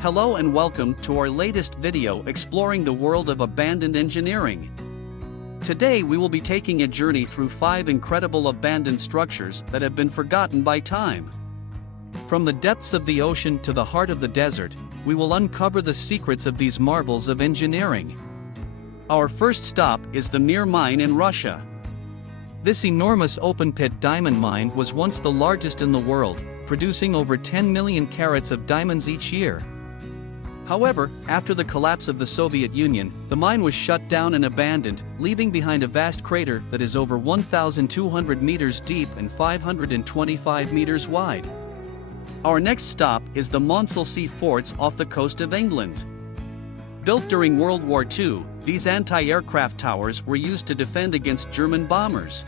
Hello and welcome to our latest video exploring the world of abandoned engineering. Today we will be taking a journey through 5 incredible abandoned structures that have been forgotten by time. From the depths of the ocean to the heart of the desert, we will uncover the secrets of these marvels of engineering. Our first stop is the Mir mine in Russia. This enormous open-pit diamond mine was once the largest in the world, producing over 10 million carats of diamonds each year. However, after the collapse of the Soviet Union, the mine was shut down and abandoned, leaving behind a vast crater that is over 1,200 meters deep and 525 meters wide. Our next stop is the Monsel C forts off the coast of England. Built during World War II, these anti-aircraft towers were used to defend against German bombers.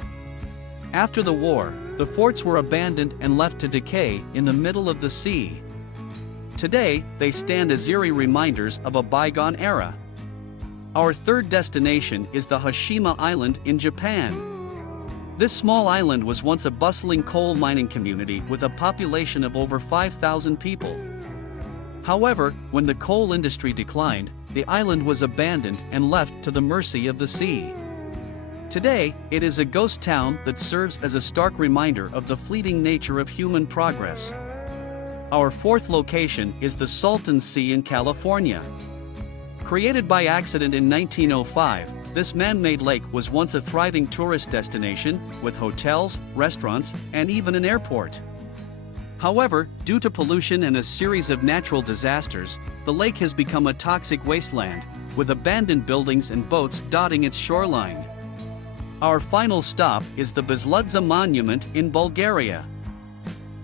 After the war, the forts were abandoned and left to decay in the middle of the sea. Today, they stand as eerie reminders of a bygone era. Our third destination is the Hashima Island in Japan. This small island was once a bustling coal mining community with a population of over 5,000 people. However, when the coal industry declined, the island was abandoned and left to the mercy of the sea. Today, it is a ghost town that serves as a stark reminder of the fleeting nature of human progress. Our fourth location is the Salton Sea in California. Created by accident in 1905, this man-made lake was once a thriving tourist destination, with hotels, restaurants, and even an airport. However, due to pollution and a series of natural disasters, the lake has become a toxic wasteland, with abandoned buildings and boats dotting its shoreline. Our final stop is the Bisludza Monument in Bulgaria.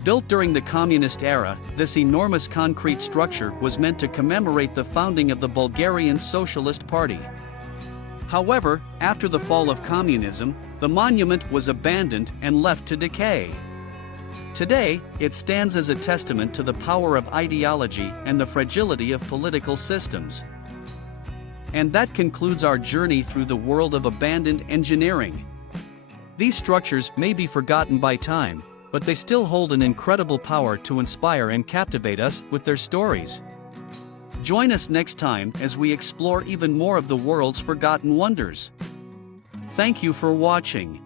Built during the communist era, this enormous concrete structure was meant to commemorate the founding of the Bulgarian Socialist Party. However, after the fall of communism, the monument was abandoned and left to decay. Today, it stands as a testament to the power of ideology and the fragility of political systems. And that concludes our journey through the world of abandoned engineering. These structures may be forgotten by time, but they still hold an incredible power to inspire and captivate us with their stories. Join us next time as we explore even more of the world's forgotten wonders. Thank you for watching.